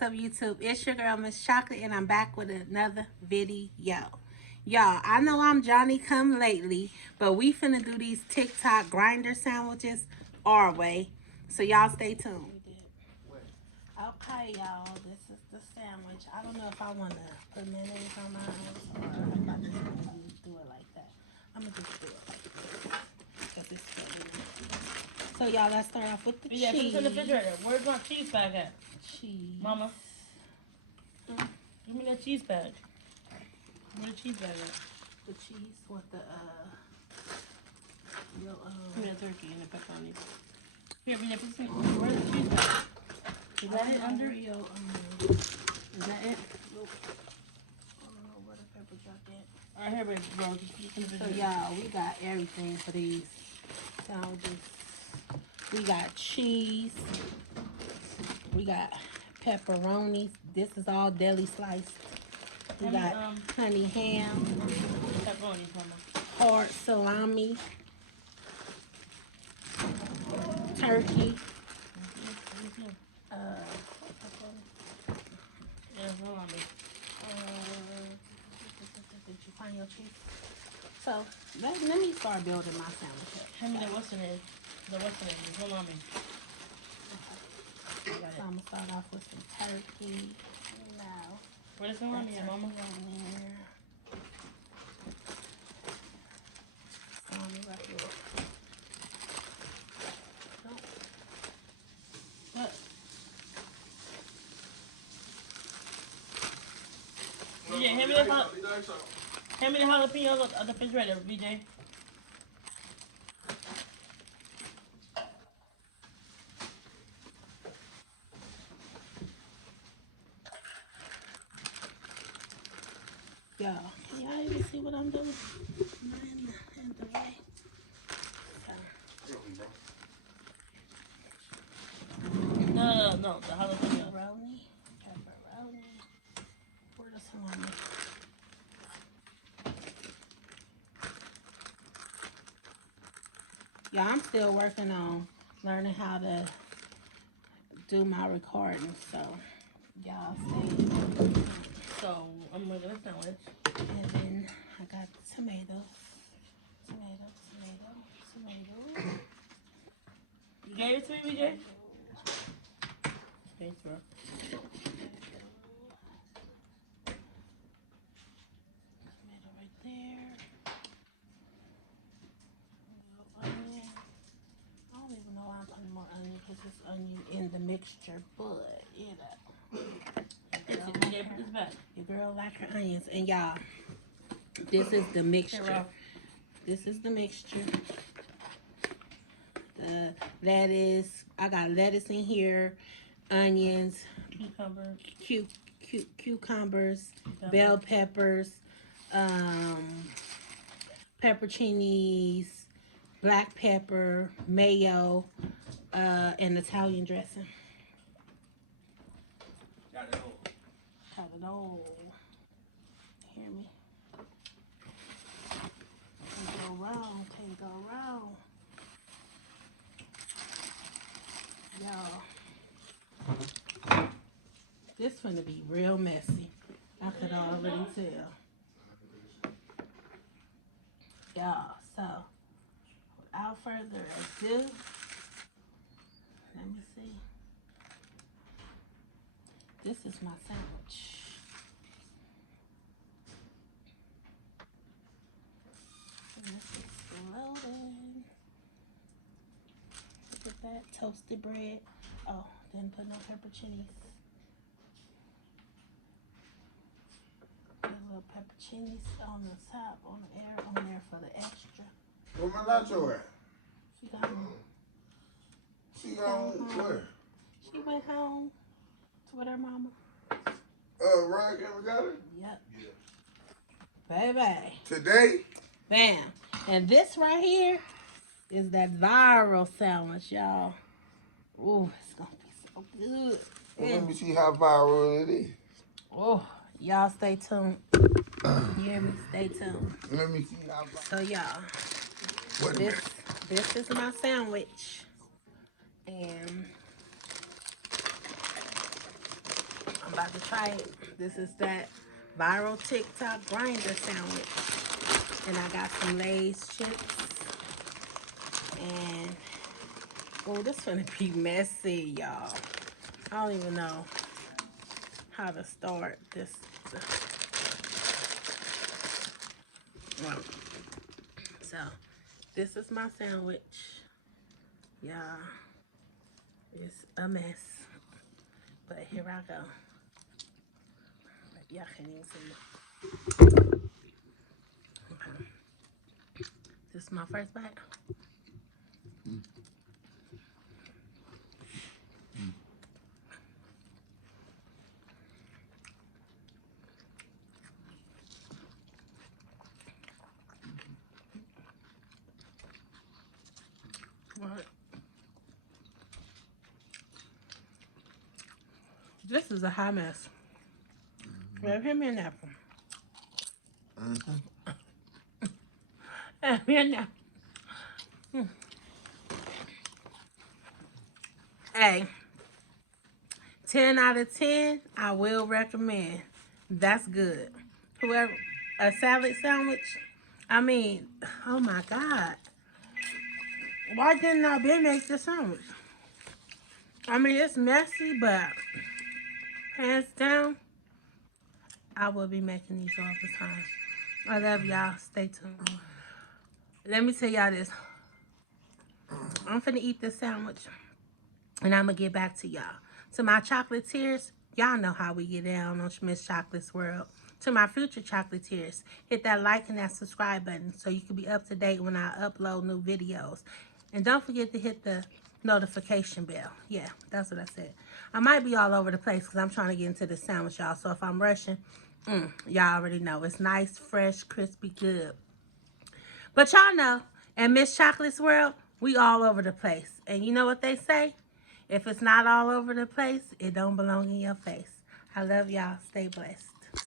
what's up, YouTube? It's your girl, Miss Chocolate, and I'm back with another video. Y'all, I know I'm Johnny come lately, but we finna do these TikTok grinder sandwiches our way. So y'all stay tuned. Okay, y'all, this is the sandwich. I don't know if I want to put mayonnaise on mine or if I just want to do it like that. I'm going to just do it like this because it's filling. So y'all, let's start off with the cheese. Yeah, put it in the refrigerator. Where's my cheese bag at? Cheese. Mama. Give me that cheese bag. Where's the cheese bag at? The cheese with the, give me the turkey and the pepperoni. Here, where's the cheese bag? Is that it under? Is that it? Nope. I don't know where the pepper jack at. Alright, here, baby, bro. Just so, y'all, we got everything for these sandwiches. We got cheese. We got pepperoni. This is all deli sliced. We got honey ham. Pepperoni, Mama. Hard salami. Turkey. Did you find your cheese? So let me start building my sandwich. Hand me the what's in it? The what's in it? The salami. So I'm gonna start off with some turkey. Now, where's the salami at, Mama? Salami right here. What? BJ, hand me the jalapenos at the refrigerator, BJ. Y'all, can y'all even see what I'm doing? In the way. No, the jalapeno. Pepperoni. Where the salami? Yeah, I'm still working on learning how to do my recording, so y'all stay. So I'm making a sandwich. And then I got tomatoes. Tomato. You gave it to me, BJ? Thanks, bro. Tomato right there. Onion. I don't even know why I'm putting more onion because it's onion in the mixture, but you know. Your girl like her onions. And y'all, this is the mixture. This is the mixture. The lettuce. I got lettuce in here, onions, cucumbers, bell peppers, pepperoncinis, black pepper, mayo, and Italian dressing. Got it all. Hear me? Can't go wrong. Y'all, this finna be real messy. I could already tell. Y'all, so without further ado, let me see. This is my sandwich. And this is loaded. Look at that toasted bread. Oh, didn't put no pepperoncinis. Put a little pepperoncinis on the top, on there for the extra. Where my nacho at? She gone. She gone where? She went home to with her mama. Right, we got her? Yep. Yeah. Baby. Today? Bam. And this right here is that viral sandwich, y'all. Ooh, it's gonna be so good. Well, let me see how viral it is. Oh, y'all stay tuned. You hear me? Stay tuned. Let me see how viral. So y'all, this is my sandwich. And I'm about to try it. This is that viral TikTok grinder sandwich. And I got some Lay's chips. And, oh, this gonna be messy, y'all. I don't even know how to start this. Well, so, this is my sandwich. Yeah, it's a mess. But here I go. Y'all can't even see. Okay. This is my first bite. What? This is a hot mess. Well, hit me an apple. Hit me an apple. Hey, 10 out of 10, I will recommend. That's good. Whoever, a salad sandwich, I mean, oh my God. Why didn't I been make the sandwich? I mean, it's messy, but hands down, I will be making these all the time. I love y'all. Stay tuned. Let me tell y'all this. I'm finna eat this sandwich, and I'm gonna get back to y'all. To my chocolatiers, y'all know how we get down on Miss Chocolate's World. To my future chocolatiers, hit that like and that subscribe button so you can be up to date when I upload new videos. And don't forget to hit the notification bell. Yeah, that's what I said. I might be all over the place because I'm trying to get into the sandwich, y'all. So if I'm rushing, y'all already know. It's nice, fresh, crispy, good. But y'all know, at Miss Chocolate's World, we all over the place. And you know what they say? If it's not all over the place, it don't belong in your face. I love y'all. Stay blessed.